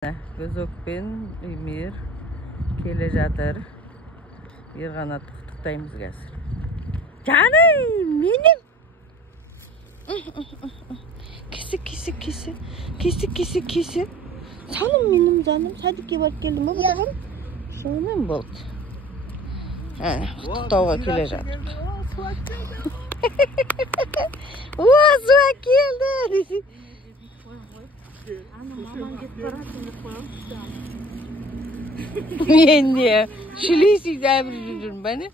Gözokpен Emir kele жатыр. Bir ғана құттықтаймыз қазір. Canım benim. Kisi. Canım benim canım. Sadık'a barıp geldim mi bakalım? Şunun болды. Құттықтауға келе жатыр. О, суак келді. Мамам кетіп барады, деп қоямын. Men de şilisi de bir beni.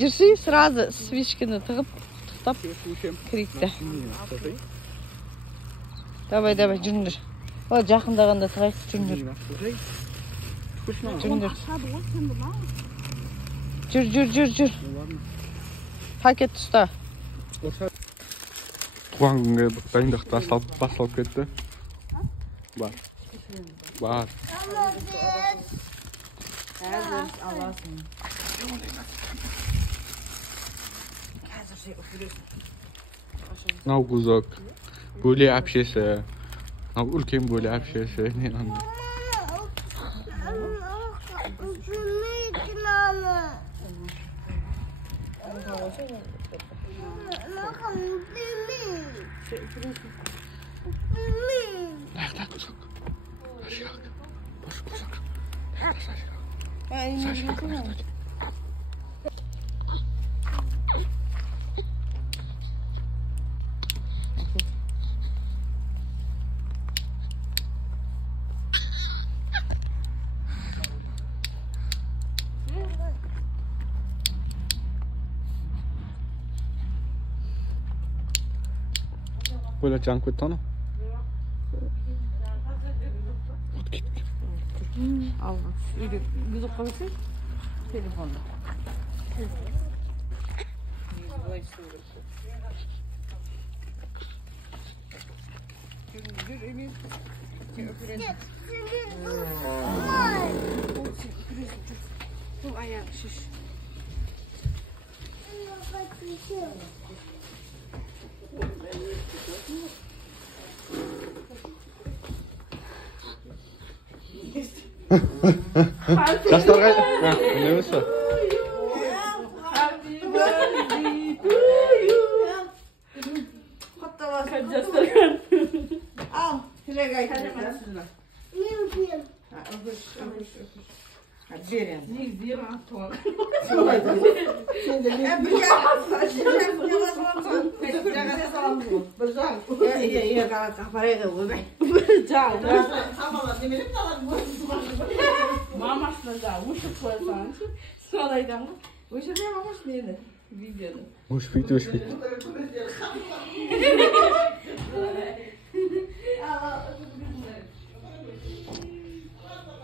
Держи сразу свечканы тығып, тұқтап, крикті. Давай, жүріңдір. О, жақындағанда тығайық, жүріңдір. Жүр. Пакет ұста. Туған күнге дайындық басталып кетті. Бар. Аласың. Мынау гузок, бөле әпшесі. Мынау үлкен бөле әпшесі. Nerede guzok? Aşağı. Boş guzok. Böyle can kutana. Al. Güzel kalsın. Telefonda. Dur Emir. Bu ayak şiş. Жастарға не болса? Al, тілек айтыңыздар. Берем. Негіздер атуар. Мамасына да ұшып қойсаң, сол айтамын. Өшірме мамаш нені? Видеоны. Өшпейді.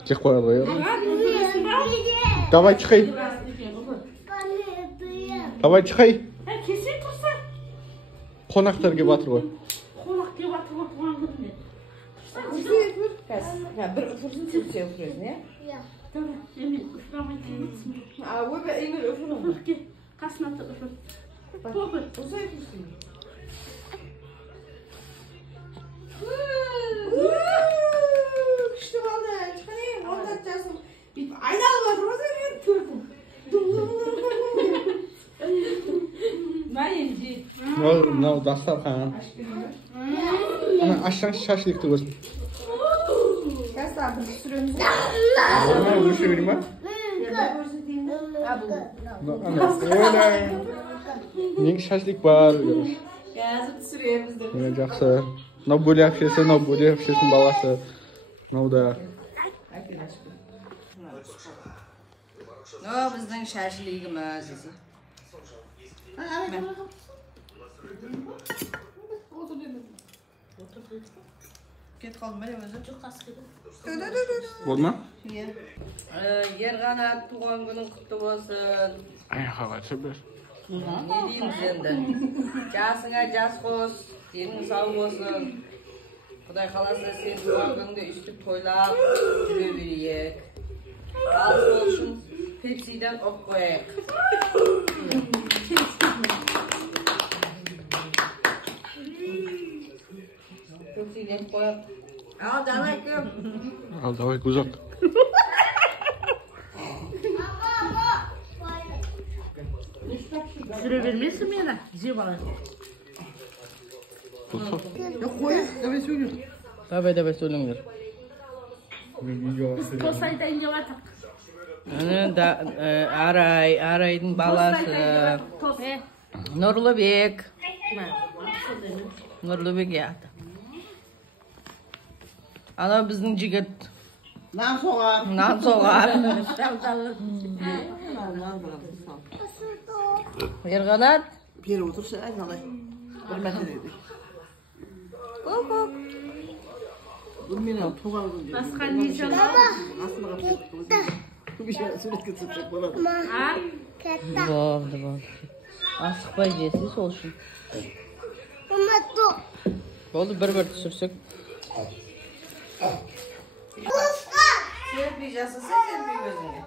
Кек қояды ғой. Давай çıkay. Кесе тұрса? Қонақтар келіп жатыр ғой. Қонақ келіп жатыр ғой туған күніне. Bir üfürsün Türkçe üfürüyorsun ya? Doğru. Emir üfürmeyi temizsin. Emir üfürün. Üfür ki. Kasına da üfür. Doğru. Uza üfürsün. Kıştı vallahi. Çıkarayım. Orada atacaksın. Aynalı var. Orada bir türküm. Ben yeneceğim. Мынау дастархан. Ана ашаң шашлыкты көрсін. Қазір бір түсіреміз. Өше берейін ба? Менің шашлик бар. Қазір түсіреміз. Жақсы. Мынау бөле әпшесінің баласы. Мынау да. Біздің шашлигіміз. Ket қалдым ба өзі? Жоқ қасқыды. Болды ма? Ерғанат туған күнің құтты болсын. Аяққа түсірбер. Не дейміз енді? Жасыңа жас қос, денің сау болсын. Құдай қаласа сен туған күніңді үстіп тойлап жүре берейік. Ал сол үшін Pepsi'den op koyayım. Köksüyle koyak. Al davay kök. Al davay uzat. Süre vermesin mi yana? Güzel bana. Tutsun. Yok koy. Evet söylüyorum. Tabii söylüyorum. Tosayda ince var tak. Aray'ın balası. Nurlubek. Nurlubek ya. Ana bizim jigit. Nam soğar. Nam soğar. Yerganat. Bir otursa aynalı. Bir metreydi. Kok. Bilmiyorum, tuğaldım diyor. Başka neyse var? Nasıl bakıyorsun? Bir şey sürekli tutacak bana. Ha? Oldu. Asıqbay jesiz olsun. Oldu bir sürsük. Sen bir jasasa sen bir gözüne.